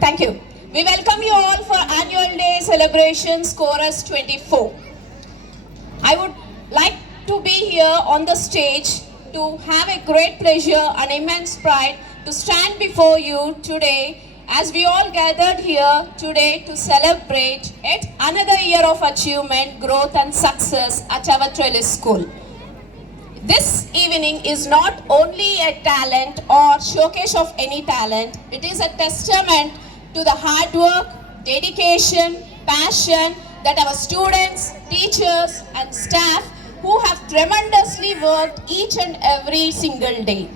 Thank you. We welcome you all for Annual Day Celebrations Chorus 24. I would like to be here on the stage to have a great pleasure and immense pride to stand before you today as we all gathered here today to celebrate yet another year of achievement, growth and success at our Trellis School. This evening is not only a talent or showcase of any talent, it is a testament to the hard work, dedication, passion that our students, teachers and staff who have tremendously worked each and every single day.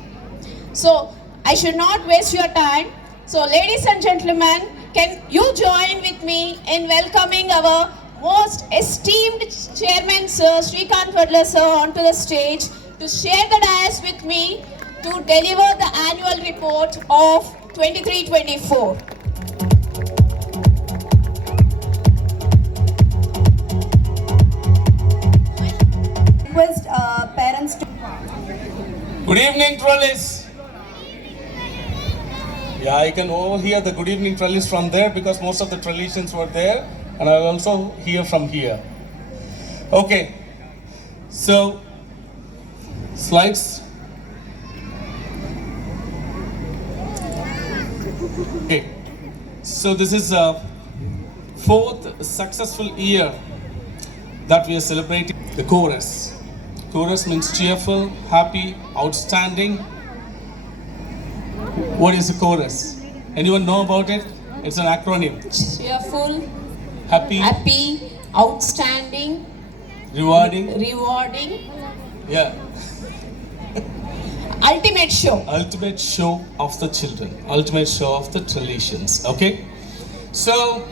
So I should not waste your time. So ladies and gentlemen, can you join with me in welcoming our most esteemed Chairman Sir Sreekanth sir onto the stage to share the dais with me to deliver the annual report of 23-24. Request parents to... Good evening, Trellis. Yeah, I can overhear the good evening Trellis from there because most of the Trellisians were there, and I'll also hear from here. Okay, so slides. Okay, so this is a fourth successful year that we are celebrating the chorus. Chorus means cheerful, happy, outstanding. What is a chorus? Anyone know about it? It's an acronym. Cheerful, Happy, outstanding, rewarding. Yeah. ultimate show. Ultimate show of the children. Ultimate show of the Trellisians. Okay? So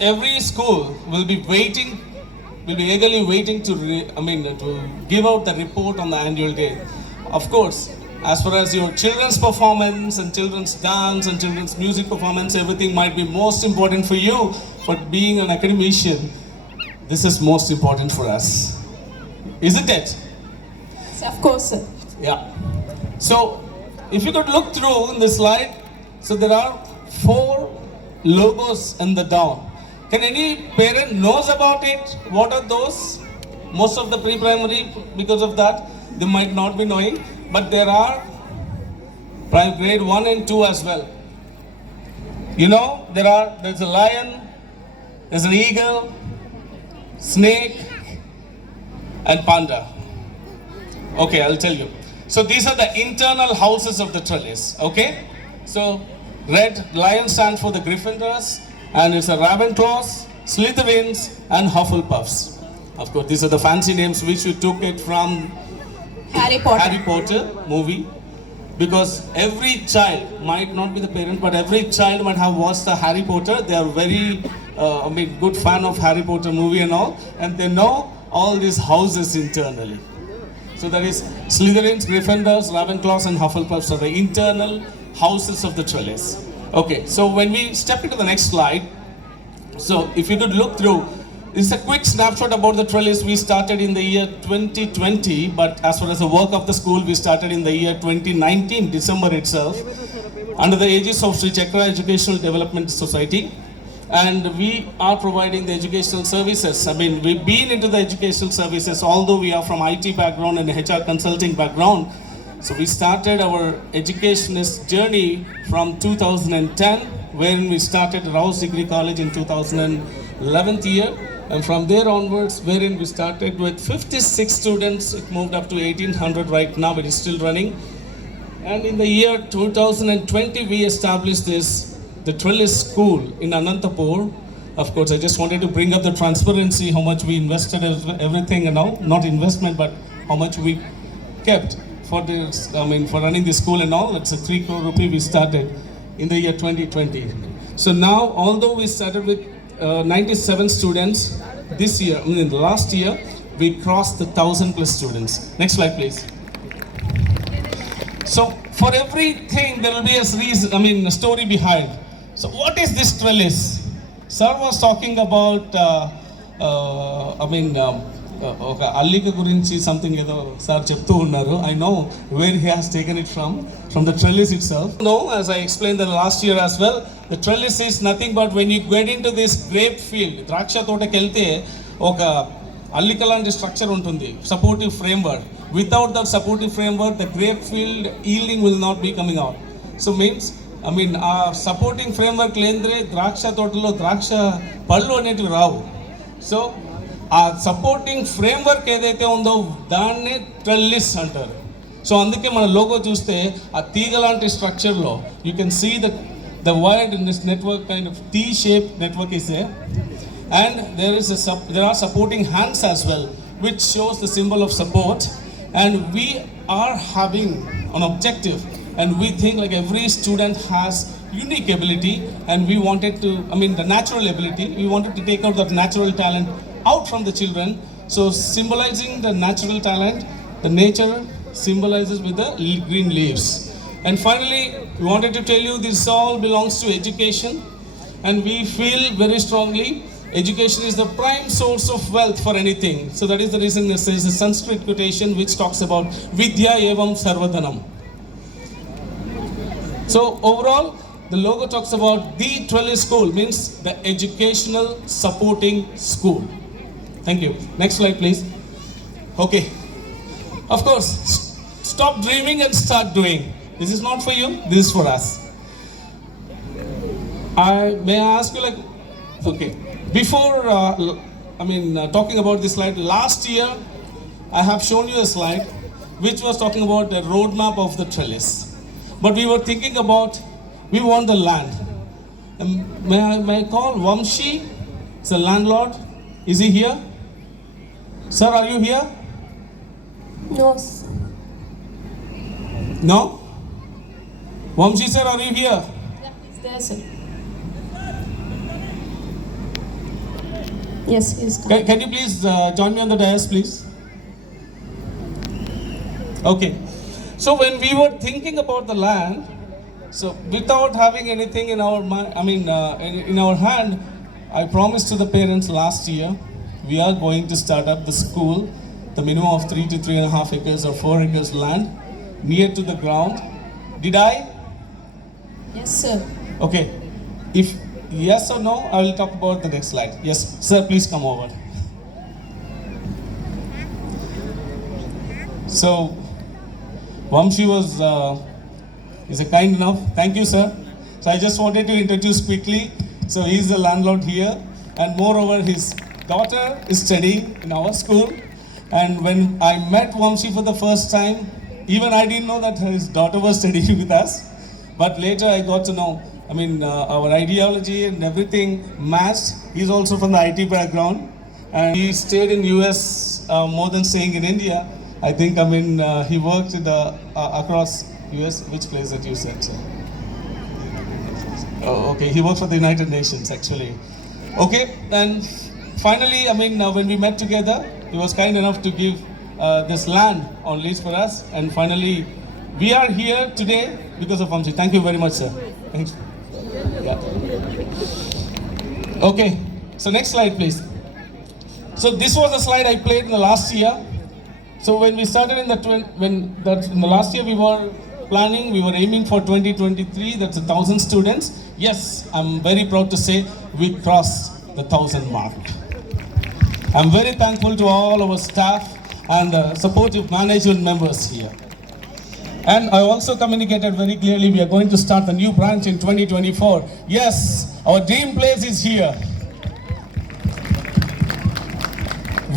every school will be eagerly waiting to give out the report on the annual day. Of course, as far as your children's performance and children's dance and children's music performance, everything might be most important for you, but being an academician, this is most important for us. Isn't it? Of course, sir. Yeah. So, if you could look through in the slide, so there are 4 logos in the down. Can any parent knows about it? What are those? Most of the pre-primary, because of that, they might not be knowing. But there are grade 1 and 2 as well. You know, there's a lion, there's an eagle, snake, and panda. Okay, I'll tell you. So these are the internal houses of the Trellis. Okay? So red lion stands for the Gryffindors, and it's a Ravenclaws, Slytherins, and Hufflepuffs. Of course, these are the fancy names which we took it from Harry Potter. Harry Potter movie, because every child might not be the parent, but every child might have watched the Harry Potter. They are very, good fan of Harry Potter movie and all, and they know all these houses internally. So that is Slytherins, Gryffindors, Ravenclaws, and Hufflepuffs are the internal houses of the Trellis. Okay, so when we step into the next slide, so if you could look through. This is a quick snapshot about the Trellis. We started in the year 2020, but as far as the work of the school, we started in the year 2019, December itself, under the aegis of Sri Chakra Educational Development Society. And we are providing the educational services. We've been into the educational services, although we are from IT background and HR consulting background. So we started our educationist journey from 2010, wherein we started Rouse Degree College in 2011th year. And from there onwards, wherein we started with 56 students, it moved up to 1800 right now, it is still running. And in the year 2020, we established the Trellis School in Anantapur. Of course, I just wanted to bring up the transparency, how much we invested, everything and all, not investment, but how much we kept for this, for running the school and all. It's a 3 crore rupee we started in the year 2020. So now, although we started with 97 students this year, in the last year, we crossed the 1,000+ students. Next slide, please. So for everything, there will be a story behind. So what is this Trellis? Sir was talking about, ఒక అల్లిక గురించి something ఏదో sir చెప్తూ ఉన్నారు. I know where he has taken it from the trellis itself. No, as I explain the last year as well, the trellis is nothing but when you get in to this grape field, ద్రాక్ష తోటకి వెళ్తే ఒక అల్లిక లాంటి structure ఉంటుంది, supportive framework. Without that supportive framework the grape field yielding will not be coming out. So means ఆ supporting framework లేనిదే ద్రాక్ష తోటలో ద్రాక్ష పళ్ళు అనేటివి రావు. సో ఆ సపోర్టింగ్ ఫ్రేమ్వర్క్ ఏదైతే ఉందో దాన్నే ట్రెల్లిస్ అంటారు. సో అందుకే మన లోగో చూస్తే ఆ తీగ లాంటి స్ట్రక్చర్లో you can see the wide in this network kind of T shape network is there, and there are supporting hands as well, which shows the symbol of support. And we are having an objective, and we think like every student has unique ability, and we wanted to, the natural ability, we wanted to take out that natural talent out from the children. So symbolizing the natural talent, the nature symbolizes with the green leaves. And finally, we wanted to tell you this all belongs to education, and we feel very strongly education is the prime source of wealth for anything. So that is the reason there is a Sanskrit quotation which talks about Vidya Evam Sarvadanam. So overall, the logo talks about the Trellis School, means the educational supporting school. Thank you. Next slide, please. Okay. Of course, stop dreaming and start doing. This is not for you, this is for us. May I ask you okay. Before, talking about this slide, last year I have shown you a slide which was talking about the roadmap of the trellis. But we were thinking about, we want the land. May I call Vamshi, the landlord? Is he here? Sir, are you here? No. No? Vamshi sir, are you here? Yeah, he's there, sir. Yes, he's coming. Can you please join me on the dais, please? Okay. So when we were thinking about the land, so without having anything in our in our hand, I promised to the parents last year, we are going to start up the school, the minimum of 3 to 3.5 acres or 4 acres land near to the ground. Did I? Yes, sir. Okay. If yes or no, I will talk about the next slide. Yes, sir, please come over. So, Vamshi is a kind enough. Thank you, sir. So I just wanted to introduce quickly. So he is the landlord here, and moreover, his daughter is studying in our school. And when I met Vamshi for the first time, even I didn't know that his daughter was studying with us. But later I got to know, our ideology and everything matched. He's also from the IT background, and he stayed in US more than staying in India. I think, he worked across US. Which place that you said, sir? Oh, okay, he worked for the United Nations, actually. Okay, and finally, when we met together, he was kind enough to give this land on lease for us, and finally, we are here today because of Vamshi. Thank you very much, sir. Thanks. Yeah. Okay, so next slide, please. So this was the slide I played in the last year. So when we started in the last year, we were planning, we were aiming for 2023, that's 1,000 students. Yes, I'm very proud to say we crossed the 1,000 mark. I'm very thankful to all our staff and the supportive management members here. And I also communicated very clearly, we are going to start a new branch in 2024. Yes, our dream place is here.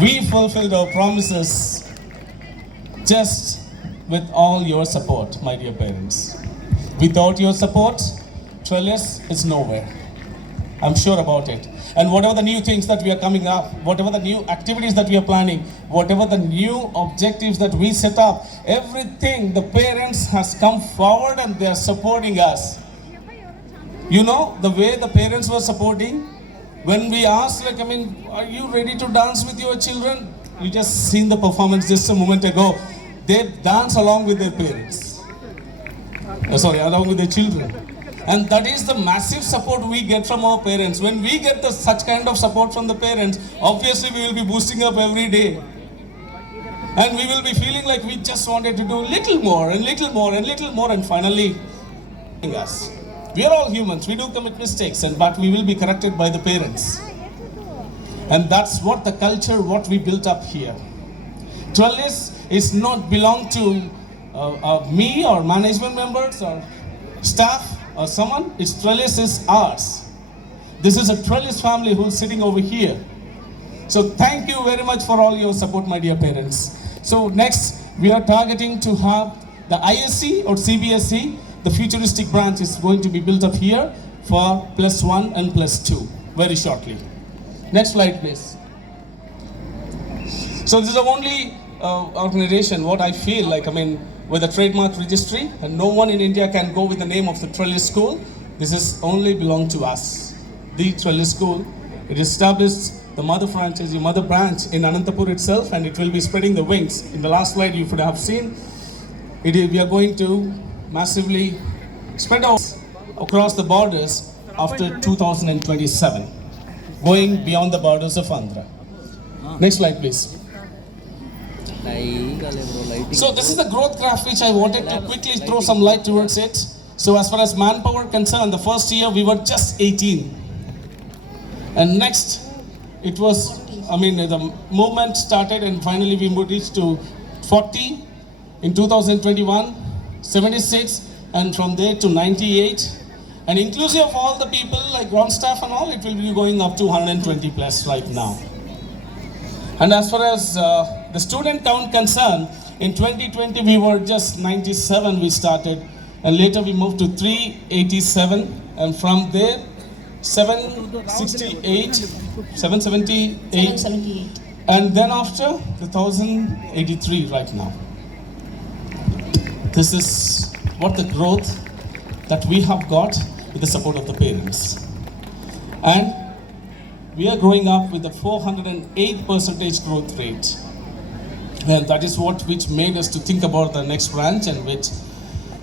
We fulfilled our promises just with all your support, my dear parents. Without your support, Trellis is nowhere. I'm sure about it. And whatever the new things that we are coming up, whatever the new activities that we are planning, whatever the new objectives that we set up, everything, the parents has come forward and they are supporting us. You know, the way the parents were supporting, when we asked, are you ready to dance with your children? You just seen the performance just a moment ago. They dance along with their parents. Along with their children. And that is the massive support we get from our parents. When we get such kind of support from the parents, obviously we will be boosting up every day. And we will be feeling like we just wanted to do little more and little more and little more, and finally, us. We are all humans, we do commit mistakes, but we will be corrected by the parents. And that's what the culture, what we built up here. Trellis is not belong to me or management members or staff or someone. It's Trellis is ours. This is a Trellis family who's sitting over here. So thank you very much for all your support, my dear parents. So next, we are targeting to have the ISC or CBSE. The futuristic branch is going to be built up here for +1 and +2 very shortly. Next slide, please. So this is the only organization, what I feel like, with a trademark registry, and no one in India can go with the name of the Trellis School. This is only belong to us. The Trellis School, it established the mother franchise, the mother branch in Anantapur itself, and it will be spreading the wings. In the last slide you would have seen, we are going to massively spread out across the borders after 2027, going beyond the borders of Andhra. Next slide, please. So this is the growth graph which I wanted to quickly throw some light towards it. So as far as manpower concerned, the first year we were just 18. And next, it was, the movement started and finally we reached to 40 in 2021, 76, and from there to 98. And inclusive of all the people like ground staff and all, it will be going up to 120 plus right now. And as far as the student count concerned, in 2020 we were just 97 we started, and later we moved to 387, and from there 778, and then after 1083 right now. This is what the growth that we have got with the support of the parents. And we are growing up with a 408% growth rate. And that is which made us to think about the next branch, and which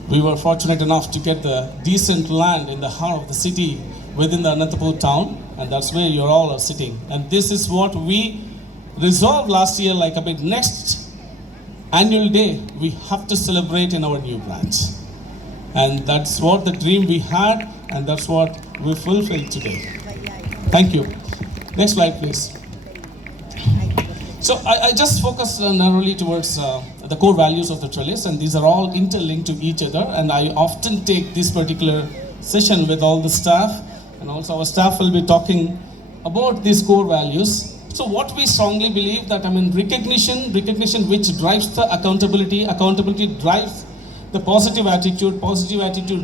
we were fortunate enough to get the decent land in the heart of the city within the Anantapur town, and that's where you all are sitting. And this is what we resolved last year, next annual day we have to celebrate in our new branch. And that's what the dream we had, and that's what we fulfilled today. Thank you. Next slide, please. So I just focused narrowly towards the core values of the Trellis, and these are all interlinked to each other. And I often take this particular session with all the staff, and also our staff will be talking about these core values. So what we strongly believe that, recognition which drives the accountability drives the positive attitude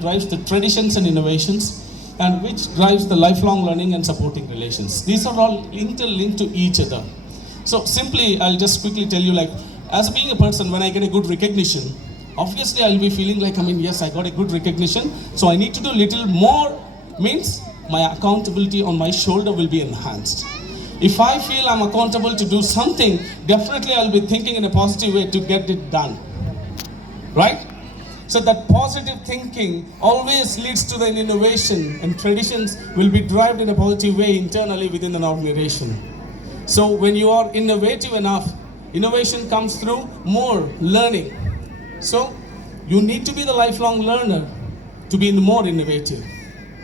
drives the traditions and innovations, and which drives the lifelong learning and supporting relations. These are all interlinked to each other. So simply, I'll just quickly tell you, as being a person, when I get a good recognition, obviously I'll be feeling yes, I got a good recognition, so I need to do little more, means my accountability on my shoulder will be enhanced. If I feel I'm accountable to do something, definitely I'll be thinking in a positive way to get it done, right? So that positive thinking always leads to the innovation, and traditions will be derived in a positive way internally within an organization. So when you are innovative enough, innovation comes through more learning. So you need to be the lifelong learner to be more innovative,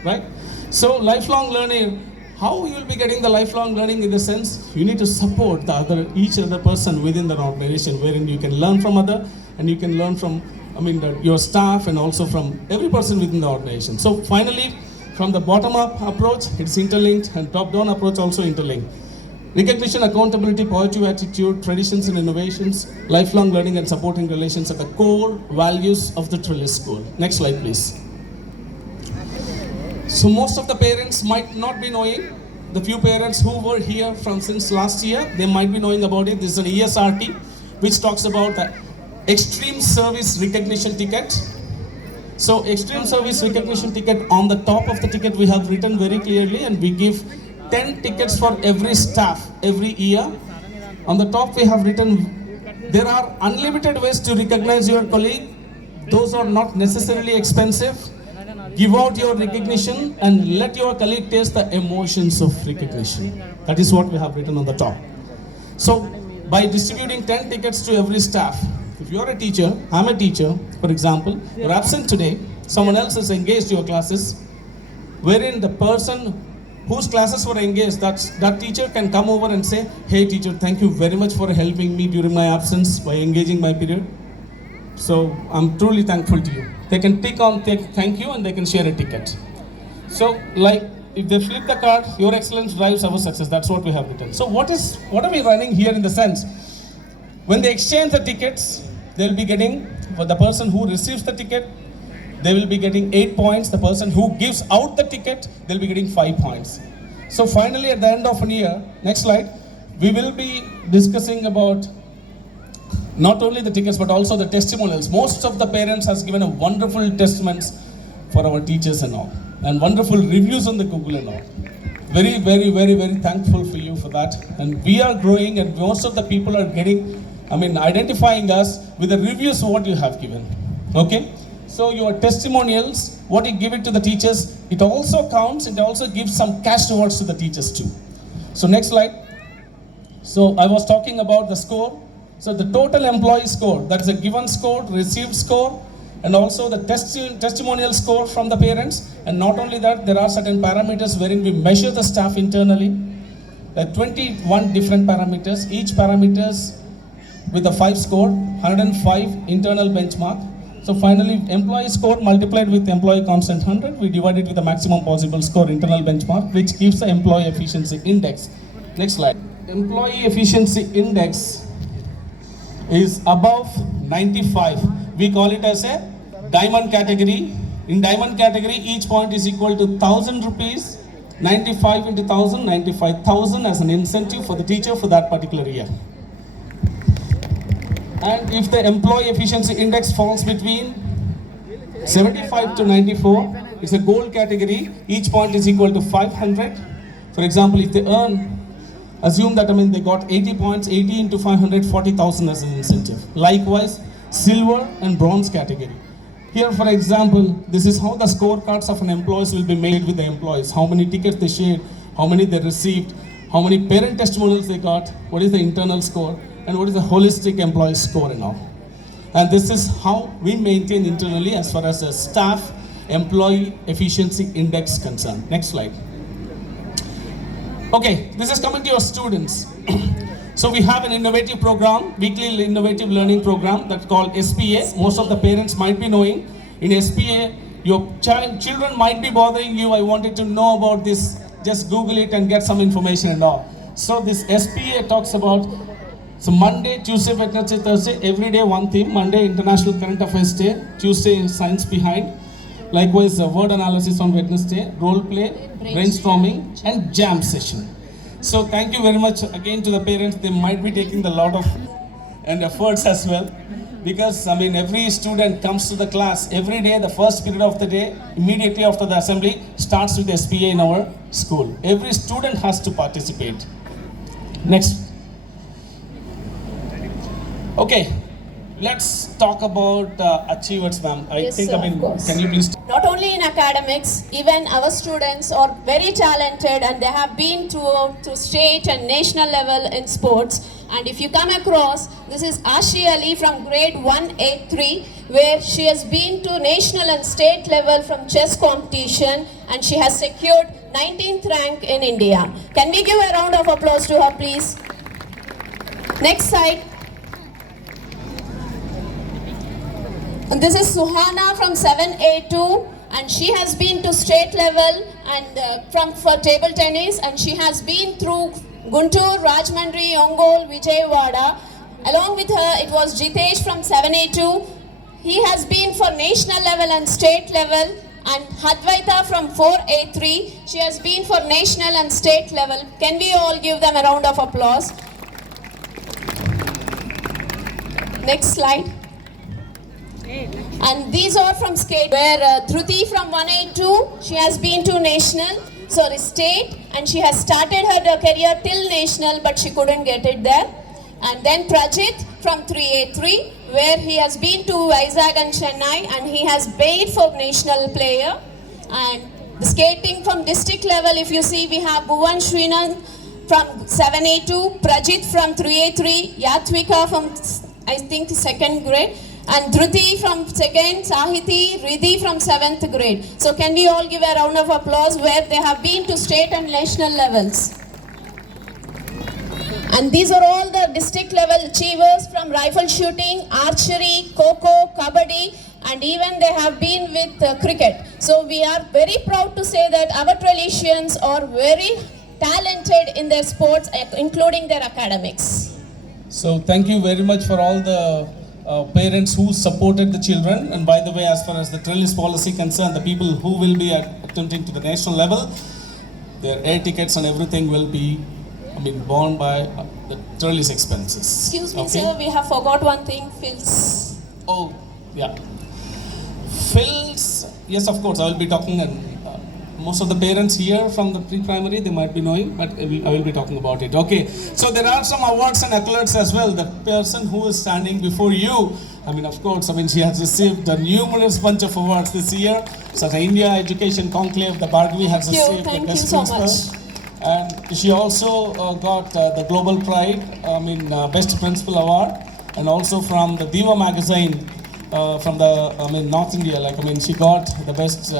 right? So lifelong learning, how you will be getting the lifelong learning in the sense, you need to support each other person within the organization, wherein you can learn from other, and you can learn from your staff, and also from every person within the organization. So finally, from the bottom-up approach, it's interlinked, and top-down approach also interlinked. Recognition, accountability, positive attitude, traditions and innovations, lifelong learning and supporting relations are the core values of the Trellis School. Next slide, please. So most of the parents might not be knowing. The few parents who were here since last year, they might be knowing about it. This is an ESRT, which talks about the Extreme Service Recognition Ticket. So Extreme Service Recognition Ticket, on the top of the ticket we have written very clearly, and we give 10 tickets for every staff every year. On the top we have written, there are unlimited ways to recognize your colleague. Those are not necessarily expensive. give out your recognition and let your colleague taste the emotions of recognition. That is what we have written on the top. So by distributing 10 tickets to every staff, if you're a teacher, I'm a teacher, for example, you're absent today, someone else is engaged your classes, wherein the person whose classes were engaged, that teacher can come over and say, hey teacher, thank you very much for helping me during my absence by engaging my period. So I'm truly thankful to you. They can tick on thank you and they can share a ticket. So like if they flip the card, your excellence drives our success. That's what we have written. So what are we running here in the sense? When they exchange the tickets, they'll be getting, for the person who receives the ticket, they will be getting 8 points. The person who gives out the ticket, they'll be getting 5 points. So finally at the end of a year, next slide, we will be discussing about not only the tickets but also the testimonials. Most of the parents has given a wonderful testaments for our teachers and all, and wonderful reviews on the Google and all. Very, very, very, very thankful for you for that. And we are growing and most of the people are getting, identifying us with the reviews what you have given. Okay? So your testimonials, what you give it to the teachers, it also counts, it also gives some cash rewards to the teachers too. So next slide. So I was talking about the score. So the total employee score, that is a given score, received score, and also the testimonial score from the parents. And not only that, there are certain parameters wherein we measure the staff internally. There are 21 different parameters, each parameters with a 5 score, 105 internal benchmark. So finally, employee score multiplied with employee constant 100, we divide it with the maximum possible score internal benchmark, which gives the employee efficiency index. Next slide. Employee efficiency index is above 95. We call it as a diamond category. In diamond category, each point is equal to 1,000 rupees, 95 into 1,000, 95,000 as an incentive for the teacher for that particular year. And if the employee efficiency index falls between 75 to 94, it's a gold category. Each point is equal to 500. For example, if they earn, assume that they got 80 points, 80 into 500, 40,000 as an incentive. Likewise, silver and bronze category. Here, for example, this is how the scorecards of an employees will be made with the employees. How many tickets they shared, how many they received, how many parent testimonials they got, what is the internal score, and what is the holistic employee score and all. And this is how we maintain internally as far as the staff employee efficiency index concerned. Next slide. Okay, this is coming to your students. So we have an innovative program, weekly innovative learning program that's called SPA. Most of the parents might be knowing. In SPA, your children might be bothering you. I wanted to know about this. Just Google it and get some information and all. So this SPA talks about, so Monday, Tuesday, Wednesday, Thursday, every day one theme. Monday, International Current Affairs Day. Tuesday, Science Behind. Likewise, word analysis on Wednesday, role play, brainstorming, and jam session. So thank you very much again to the parents. They might be taking a lot of and efforts as well, because every student comes to the class every day. The first period of the day, immediately after the assembly, starts with SPA in our school. Every student has to participate. Next. Okay. Let's talk about achievers, ma'am. Yes, sir, of course. Can you please? Not only in academics, even our students are very talented and they have been to state and national level in sports. And if you come across, this is Ashi Ali from grade 1A3, where she has been to national and state level from chess competition and she has secured 19th rank in India. Can we give a round of applause to her, please? Next slide. And this is Suhana from 7A2 and she has been to state level and for table tennis, and she has been through Guntur, Rajmandri, Ongole, Vijayawada. Along with her, it was Jitesh from 7A2. He has been for national level and state level, and Hadvaita from 4A3. She has been for national and state level. Can we all give them a round of applause? Next slide. And these are from state, where Dhruti from 182, she has been to national, state, and she has started her career till national, but she couldn't get it there. And then Prajit from 3A3, where he has been to Vizag and Chennai, and he has paid for national player. And the skating from district level, if you see, we have Bhuvan Sreekanth from 7A2, Prajit from 3A3, Yatvika from, I think, 2nd grade, and Dhruti from 2nd, Sahiti, Riddhi from 7th grade. So can we all give a round of applause where they have been to state and national levels. And these are all the district level achievers from rifle shooting, archery, kho-kho, kabaddi, and even they have been with cricket. So we are very proud to say that our Trellisians are very talented in their sports, including their academics. So thank you very much for all the parents who supported the children. And by the way, as far as the Trellis policy concerned, the people who will be attempting to the national level, their air tickets and everything will be borne by the Trellis expenses. Excuse me, sir, we have forgot one thing, Phils. Oh, yeah. Phils, yes, of course, I will be talking, and most of the parents here from the pre-primary, they might be knowing, but I will be talking about it. Okay, so there are some awards and accolades as well. The person who is standing before you, of course, she has received a numerous bunch of awards this year, such as India Education Conclave, the Bharghavi has received the best principal. And she also got the Global Pride, Best Principal Award, and also from the Diva magazine from the North India. She got the Best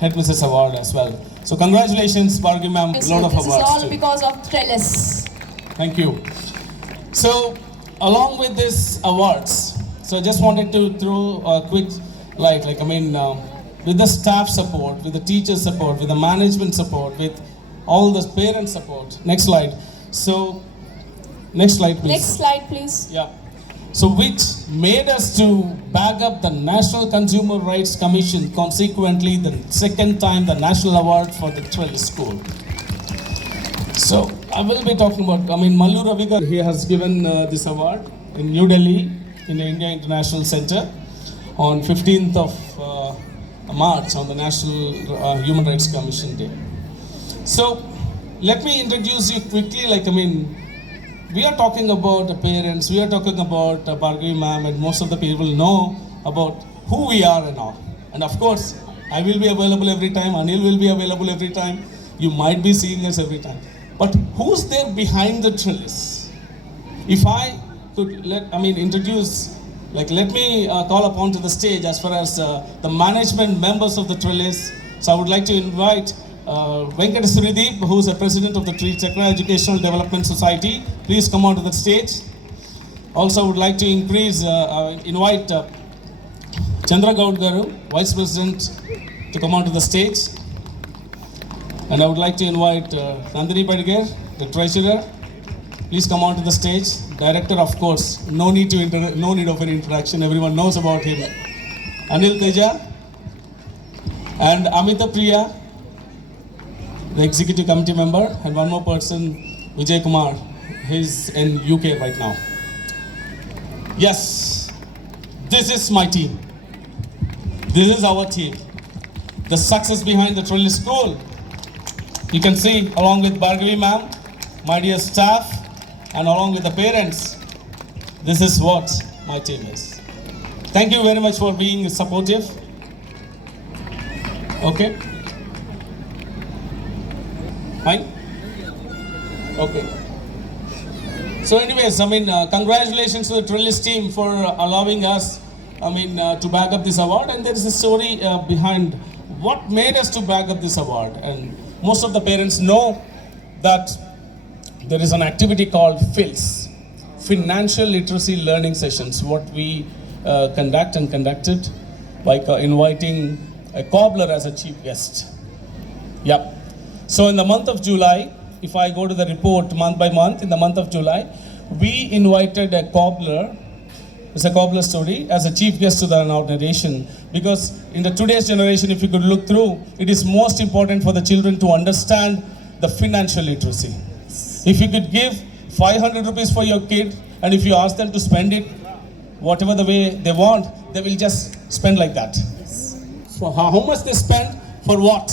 Headmistress Award as well. So congratulations, Bharghavi ma'am, Yes, lot of awards. This is all too. because of Trellis. Thank you. So along with these awards, so I just wanted to throw a quick light, with the staff support, with the teacher support, with the management support, with all the parent support. Next slide. So, next slide, please. Next slide, please. Yeah. So, which made us to back up the National Consumer Rights Commission, consequently, the second time the national award for the Trellis School. So, I will be talking about, Mallu Ravigar, he has given this award in New Delhi, in the India International Center, on 15th of March, on the National Human Rights Commission Day. So, let me introduce you quickly, we are talking about the parents, we are talking about Bharghavi ma'am, and most of the people know about who we are and all. And of course, I will be available every time, Anil will be available every time, you might be seeing us every time. But who's there behind the Trellis? If I could introduce, let me call upon to the stage as far as the management members of the Trellis. So I would like to invite Mr.Sreekanth, who is the president of the Tree Chakra Educational Development Society. Please come onto the stage. Also, I would like to invite Chandra Gaud Garu, Vice President, to come onto the stage. And I would like to invite Nandini Padigar, the Treasurer. Please come onto the stage. Director, of course, no need of an introduction. Everyone knows about him. Anil Teja and Amita Priya, the executive committee member, and one more person, Vijay Kumar. He's in UK right now. Yes, this is my team. This is our team. The success behind the Trellis School. You can see, along with Bharghavi ma'am, my dear staff, and along with the parents, this is what my team is. Thank you very much for being supportive. Okay. Fine? Okay. So anyways, congratulations to the Trellis team for allowing us, to bag up this award. And there is a story behind what made us to bag up this award. And most of the parents know that there is an activity called FILS, Financial Literacy Learning Sessions, what we conducted by inviting a cobbler as a chief guest. Yep. So in the month of July, if I go to the report month by month, in the month of July, we invited a cobbler, it's a cobbler story, as a chief guest to the inauguration. Because in the today's generation, if you could look through, it is most important for the children to understand the financial literacy. If you could give 500 rupees for your kid, and if you ask them to spend it, whatever the way they want, they will just spend like that. So how much they spend, for what?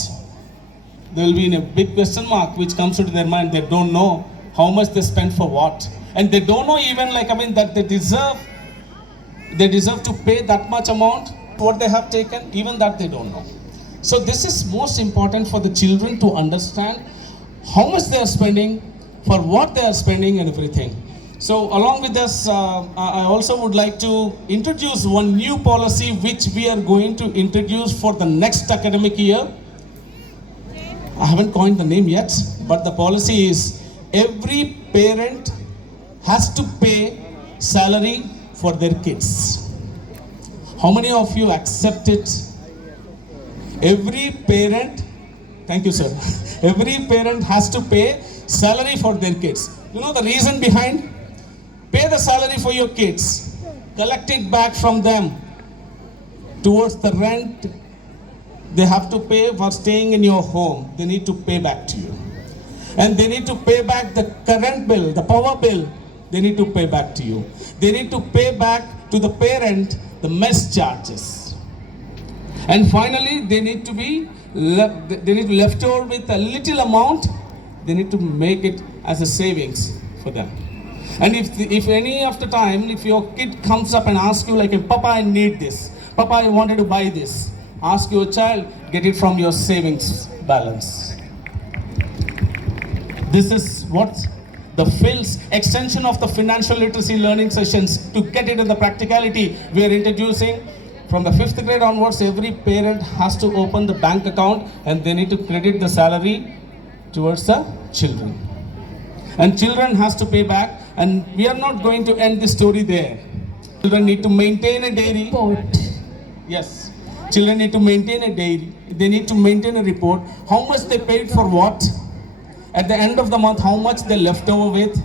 There will be in a big question mark which comes into their mind. They don't know how much they spend for what. And they don't know even that they deserve to pay that much amount, what they have taken, even that they don't know. So this is most important for the children to understand how much they are spending, for what they are spending and everything. So along with this, I also would like to introduce one new policy which we are going to introduce for the next academic year. I haven't coined the name yet, but the policy is every parent has to pay salary for their kids. How many of you accept it? Every parent, thank you sir, every parent has to pay salary for their kids. You know the reason behind? Pay the salary for your kids, collect it back from them towards the rent they have to pay for staying in your home. They need to pay back to you. And they need to pay back the current bill, the power bill, they need to pay back to you. They need to pay back to the parent the mess charges. And finally, they need to be left over with a little amount. They need to make it as a savings for them. And if any of the time, if your kid comes up and asks you like, Papa, I need this. Papa, I wanted to buy this. Ask your child, get it from your savings balance. This is what the FILS extension of the financial literacy learning sessions. To get it in the practicality, we are introducing from the 5th grade onwards, every parent has to open the bank account and they need to credit the salary towards the children. And children has to pay back, and we are not going to end the story there. Children need to maintain a diary. Report. Yes. Children need to maintain a diary. They need to maintain a report. How much they paid for what? At the end of the month, how much they left over with?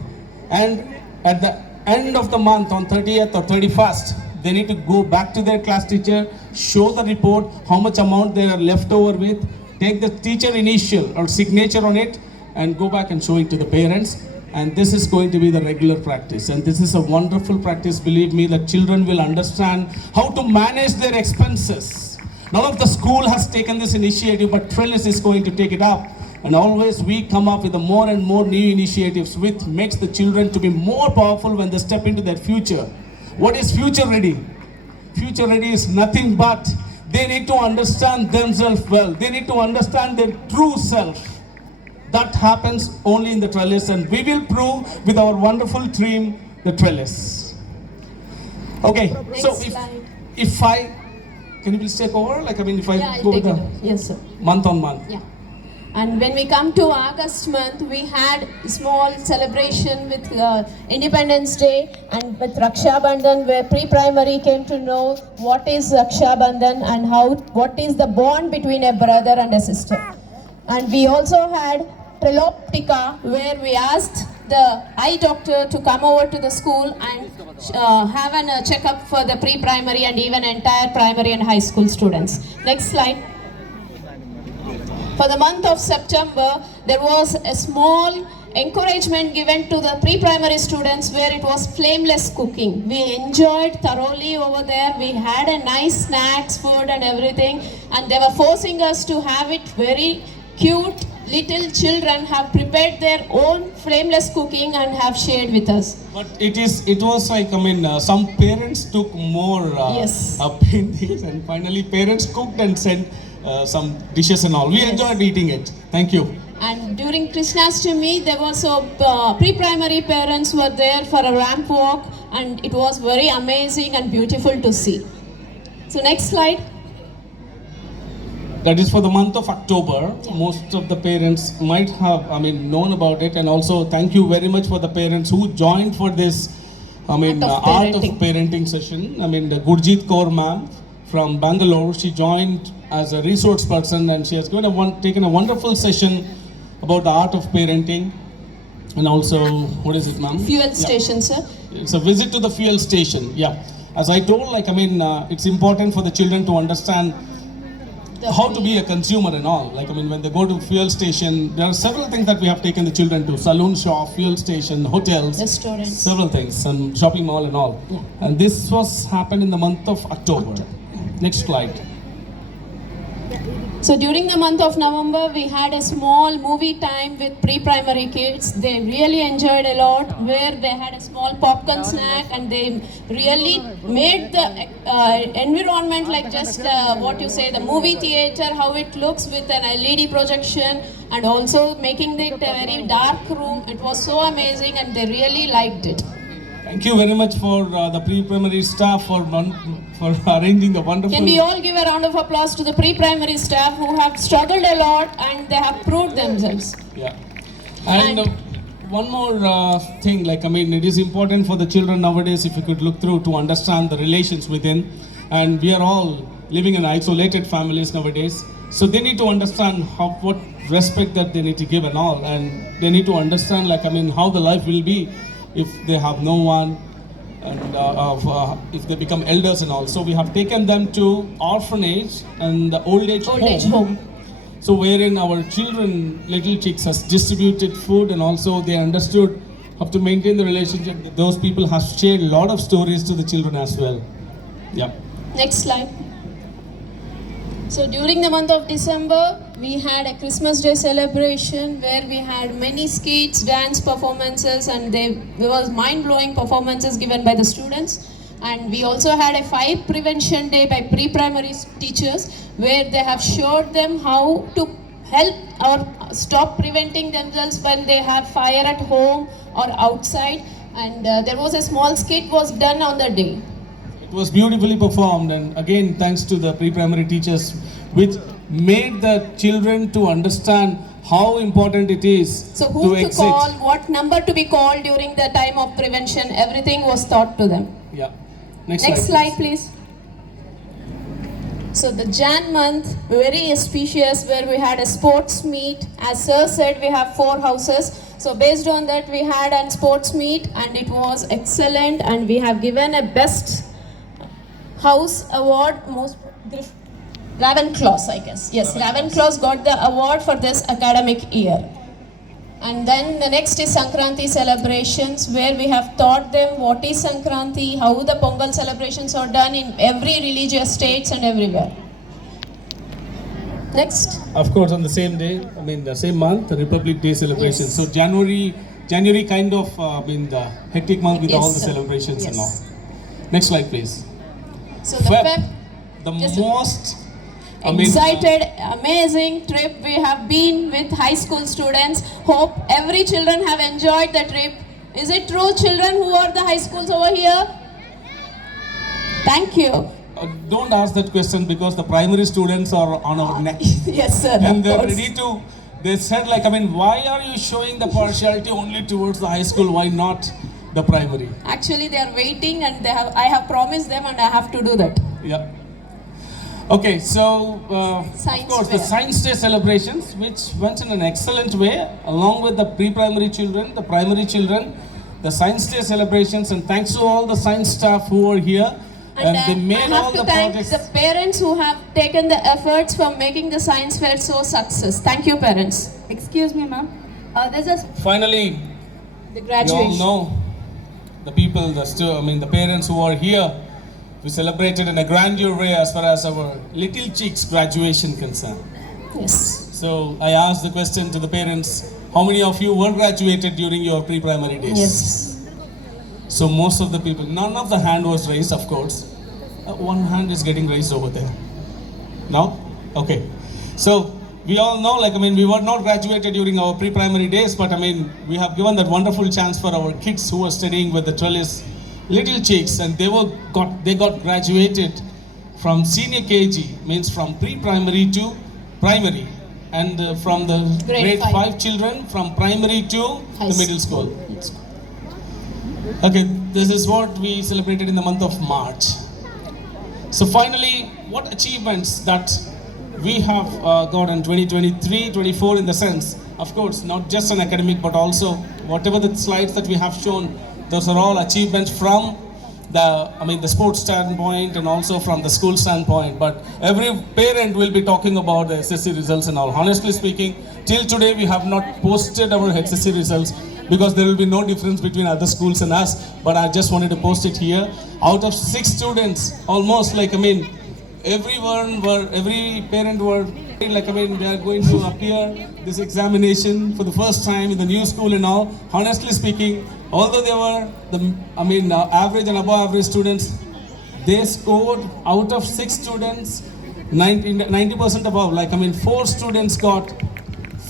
And at the end of the month, on 30th or 31st, they need to go back to their class teacher, show the report, how much amount they are left over with, take the teacher initial or signature on it, and go back and show it to the parents. And this is going to be the regular practice. And this is a wonderful practice, believe me, that children will understand how to manage their expenses. None of the school has taken this initiative, but Trellis is going to take it up. And always we come up with a more and more new initiatives which makes the children to be more powerful when they step into their future. What is future ready? Future ready is nothing but they need to understand themselves well. They need to understand their true self. That happens only in the Trellis, and we will prove with our wonderful team, the Trellis. Okay, so if I, can you please take over? Like, I mean, if I Yeah, I'll go with take the it. Yes, sir. month on month. Yeah. And when we come to August month, we had a small celebration with Independence Day and with Raksha Bandhan, where pre-primary came to know what is Raksha Bandhan and what is the bond between a brother and a sister. And we also had Triloptica, where we asked the eye doctor to come over to the school and have a checkup for the pre-primary and even entire primary and high school students. Next slide. For the month of September, there was a small encouragement given to the pre-primary students where it was flameless cooking. We enjoyed thoroughly over there. We had a nice snacks, food and everything, and they were forcing us to have it very cute. Little children have prepared their own flameless cooking and have shared with us. But it was like, I mean, some parents took more Yes. paintings, and finally parents cooked and sent some dishes and all. We enjoyed eating it. Thank you. And during Krishnashtami, there was pre-primary parents were there for a ramp walk, and it was very amazing and beautiful to see. So next slide. That is for the month of October. Yeah. Most of the parents might have, I mean, known about it. And also thank you very much for the parents who joined for this, I mean, art of parenting session. I mean, the Gurjeet Kaur ma'am from Bangalore, she joined as a resource person, and she has taken a wonderful session about the art of parenting. And also, what is it, ma'am? Fuel station, sir. It's a visit to the fuel station. Yeah. As I told, like, I mean, it's important for the children to understand how to be a consumer and all. Like, I mean, when they go to fuel station, there are several things that we have taken the children to. Saloon shop, fuel station, hotels, Restaurants. several things, and shopping mall and all. Yeah. And this was happened in the month of October. Next slide. So during the month of November, we had a small movie time with pre-primary kids. They really enjoyed a lot, where they had a small popcorn snack, and they really made the environment like just what you say, the movie theater, how it looks with an LED projection, and also making it a very dark room. It was so amazing, and they really liked it. Thank you very much for the pre-primary staff for arranging the wonderful. Can we all give a round of applause to the pre-primary staff who have struggled a lot and they have proved themselves. Yeah. And one more thing, like, I mean, it is important for the children nowadays, if you could look through, to understand the relations within. And we are all living in isolated families nowadays. So they need to understand what respect that they need to give and all. And they need to understand, like, I mean, how the life will be if they have no one, and if they become elders and all. So we have taken them to orphanage and the old age home. So wherein our children, little chicks, has distributed food, and also they understood how to maintain the relationship. Those people have shared a lot of stories to the children as well. Yeah. Next slide. So during the month of December, we had a Christmas Day celebration where we had many skits, dance performances, and there was mind-blowing performances given by the students. And we also had a fire prevention day by pre-primary teachers, where they have showed them how to help or stop preventing themselves when they have fire at home or outside. And there was a small skit was done on the day. It was beautifully performed, and again thanks to the pre-primary teachers, which made the children to understand how important it is So who to exit. call, what number to be called during the time of prevention, everything was taught to them. Yeah. Next Slide please. So the Jan month, very auspicious, where we had a sports meet. As Sir said, we have 4 houses. So based on that, we had a sports meet, and it was excellent, and we have given a best house award, most Ravenclaws, I guess. Yes, Ravenclaws got the award for this academic year. And then the next is Sankranti celebrations, where we have taught them what is Sankranti, how the Pongal celebrations are done in every religious states and everywhere. Next. Of course, on the same day, I mean the same month, the Republic Day celebration. Yes. So January kind of the hectic month with Yes, all the sir. celebrations and all. Yes. Next slide, please. So the Feb, the Just- most excited, amazing trip we have been with high school students. Hope every children have enjoyed the trip. Is it true, children who are the high schools over here? Thank you. Don't ask that question, because the primary students are on our neck. Yes, sir. And of they're course. ready to, they said, like, I mean, why are you showing the partiality only towards the high school? Why not the primary? Actually, they are waiting, and I have promised them, and I have to do that. Yeah. Okay, so of Science course the fair. Science Day celebrations, which went in an excellent way, along with the pre-primary children, the primary children, the Science Day celebrations, and thanks to all the science staff who are here, and they I made all have to the thank projects. the parents who have taken the efforts for making the science fair so success. Thank you, parents. Excuse me, ma'am. There's a Finally, The we all graduation. know the people, the parents who are here. We celebrated in a grandeur way as far as our little chicks graduation concerned. Yes. So I asked the question to the parents, how many of you were graduated during your pre-primary days? Yes. So most of the people, none of the hand was raised, of course. One hand is getting raised over there. No? Okay. So we all know, like, I mean, we were not graduated during our pre-primary days, but I mean, we have given that wonderful chance for our kids who are studying with the trellis, little chicks, and they got graduated from senior KG, means from pre-primary to primary, and from the grade 5 children from primary to High the middle school. Okay, this is what we celebrated in the month of March. So finally, what achievements that we have got in 2023-24 in the sense, of course, not just an academic, but also whatever the slides that we have shown, those are all achievements from the sports standpoint and also from the school standpoint. But every parent will be talking about the SSC results and all. Honestly speaking, till today we have not posted our SSC results, because there will be no difference between other schools and us. But I just wanted to post it here. Out of 6 students, almost every parent were like, I mean, they are going to appear this examination for the first time in the new school and all. Honestly speaking, although they were average and above average students, they scored out of 6 students 90% above. Like, I mean, 4 students got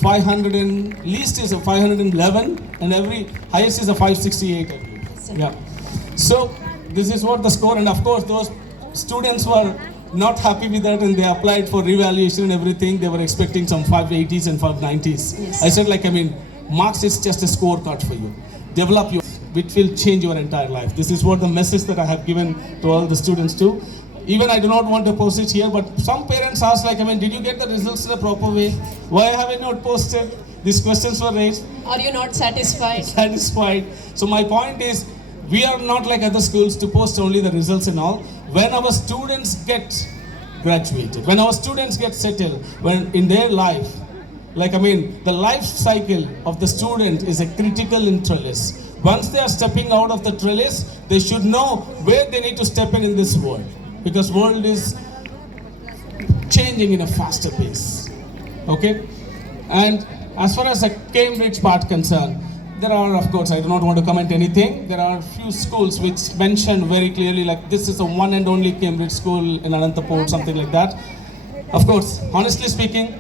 500 and least is a 511 and every highest is a 568, I believe. Yeah. So this is what the score, and of course those students were not happy with that and they applied for revaluation and everything. They were expecting some 580s and 590s. Yes. I said, like, I mean, marks is just a scorecard for you. Develop your, which will change your entire life. This is what the message that I have given to all the students too. Even I do not want to post it here, but some parents ask, like, I mean, did you get the results in a proper way? Why have you not posted? These questions were raised. Are you not satisfied? Satisfied. So my point is, we are not like other schools to post only the results and all. When our students get graduated, when our students get settled, when in their life, like, I mean, the life cycle of the student is a critical in trellis. Once they are stepping out of the trellis, they should know where they need to step in this world. Because world is changing in a faster pace. Okay? And as far as the Cambridge part concerned, there are, of course, I do not want to comment anything. There are a few schools which mention very clearly, like, this is the one and only Cambridge school in Anantapur, something like that. Of course, honestly speaking,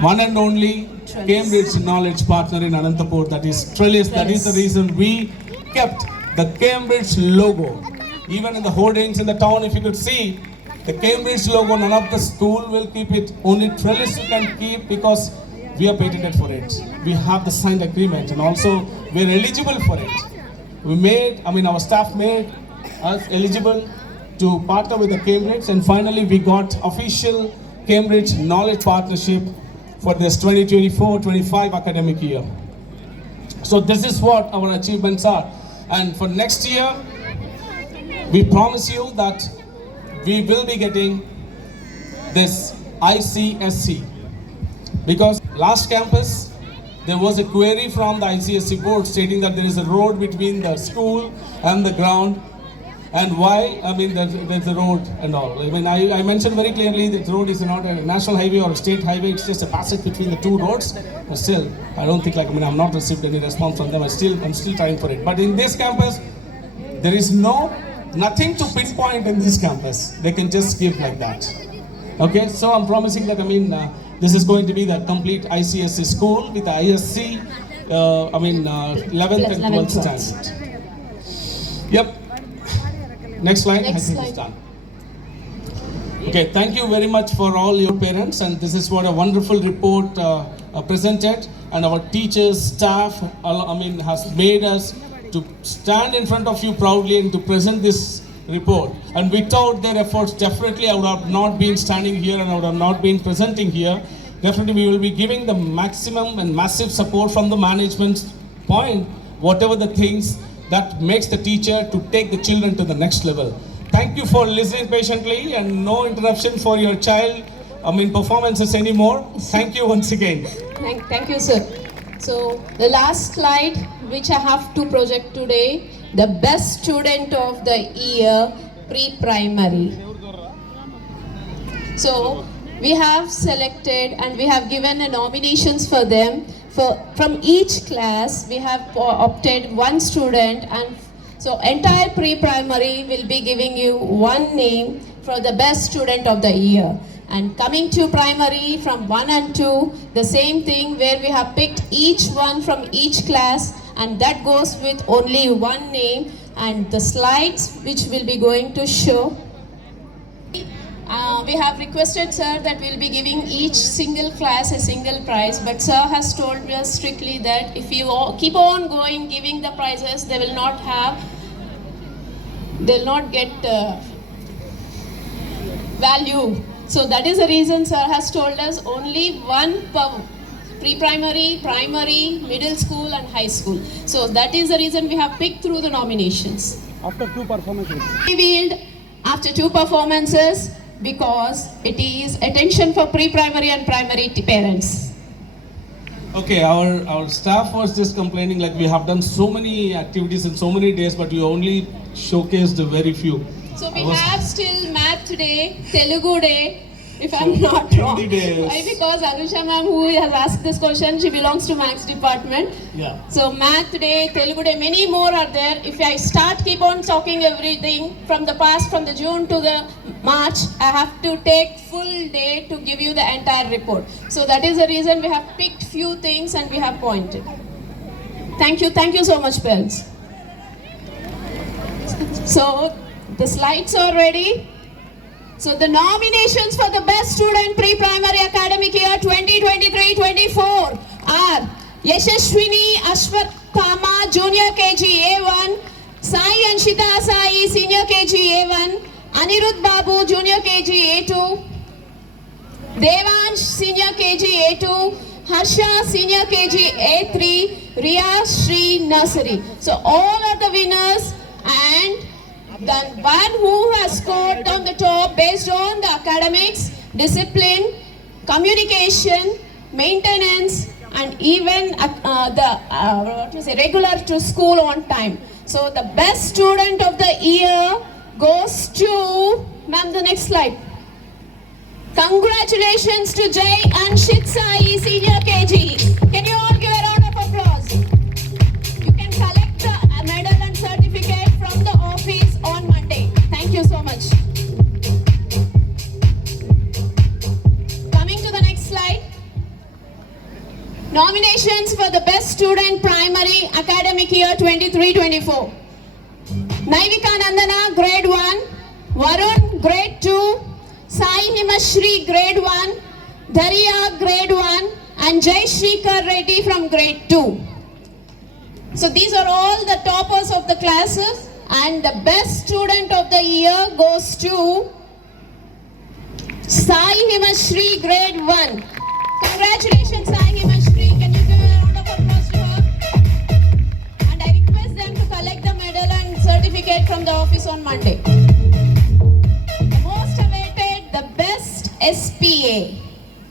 one and only Cambridge knowledge partner in Anantapur, that is Trellis. That is the reason we kept the Cambridge logo. Even in the hoardings in the town, if you could see, the Cambridge logo, none of the school will keep it. Only Trellis you can keep because we are patented for it. We have the signed agreement and also we are eligible for it. Our staff made us eligible to partner with the Cambridge, and finally we got official Cambridge knowledge partnership for this 2024-25 academic year. So this is what our achievements are. And for next year, we promise you that we will be getting this ICSC. Because last campus, there was a query from the ICSC board stating that there is a road between the school and the ground. And why? I mean, there's a road and all. I mean, I mentioned very clearly that the road is not a national highway or a state highway. It's just a passage between the two roads. But still, I don't think, I've not received any response from them. I'm still trying for it. But in this campus, there is nothing to pinpoint in this campus. They can just give like that. Okay, so I'm promising that, this is going to be the complete ICSC school with the ISC, 11th and 12th standard. Yep. Next slide. Next I think slide. it's done. Okay, thank you very much for all your parents, and this is what a wonderful report presented, and our teachers, staff, has made us to stand in front of you proudly and to present this report. And without their efforts, definitely I would have not been standing here and I would have not been presenting here. Definitely we will be giving the maximum and massive support from the management point, whatever the things that makes the teacher to take the children to the next level. Thank you for listening patiently and no interruption for your child performances anymore. Thank you once again. Thank you, sir. So the last slide which I have to project today, the best student of the year, pre-primary. So we have selected and we have given a nominations for them. From each class we have opted one student, and so entire pre-primary will be giving you one name for the best student of the year. And coming to primary from 1 and 2, the same thing where we have picked each one from each class, and that goes with only one name. And the slides which will be going to show, we have requested sir that we'll be giving each single class a single prize, but sir has told us strictly that if you keep on going giving the prizes, they will not get value. So that is the reason sir has told us only one per pre-primary, primary, middle school and high school. So that is the reason we have picked through the nominations. After 2 performances. Revealed after 2 performances because it is attention for pre-primary and primary parents. Okay, our staff was just complaining like we have done so many activities in so many days, but we only showcased a very few. So we I was- have still math today, Telugu day, if I'm not wrong. Hindi days. Why? Because Anusha ma'am, who has asked this question, she belongs to Maths department. Yeah. So math day, Telugu day, many more are there. If I start keep on talking everything from the past, from the June to the March, I have to take full day to give you the entire report. So that is the reason we have picked few things and we have pointed. Thank you so much, parents. So the slides are ready. So the nominations for the best student pre-primary academic year 2023-24 are Yashashwini Ashwathama Junior KG A1, Sai Anshita Sai Senior KG A1, Anirudh Babu Junior KG A2, Devansh Senior KG A2, Harsha Senior KG A3, Riya Sri Nursery. So all are the winners, and the one who has scored on the top based on the academics, discipline, communication, maintenance, and even regular to school on time. So the best student of the year goes to, ma'am, the next slide. Congratulations to Jai Anshit Sai Senior KG. Can you all give a round of applause? You can collect the medal and certificate from the office on Monday. Thank you so much. Coming to the next slide. Nominations for the best student primary academic year 23-24. Naivika Nandana, grade 1. Varun, grade 2. Sai Himashri, grade 1. Dharia, grade 1. And Jai Shrikar Reddy from grade 2. So these are all the toppers of the classes, and the best student of the year goes to Sai Himashri, grade 1. Congratulations, Sai Himashri. Can you give a round of applause to her? And I request them to collect the medal and certificate from the office on Monday. The most awaited, the best SPA.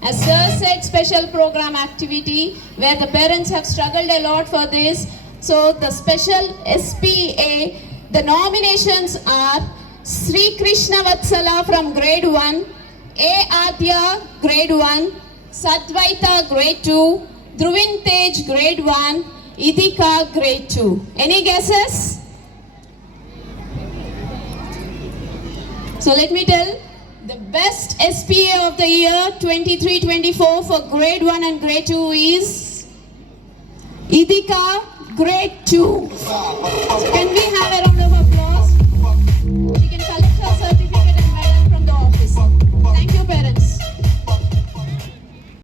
As Sir said, special program activity where the parents have struggled a lot for this. So the special SPA, the nominations are Sri Krishna Vatsala from grade 1, A. Adya, grade 1, Sadvaita, grade 2, Dhruvin Tej, grade 1, Idika, grade 2. Any guesses? So let me tell, the best SPA of the year 23-24 for grade 1 and grade 2 is Idika, grade 2. So can we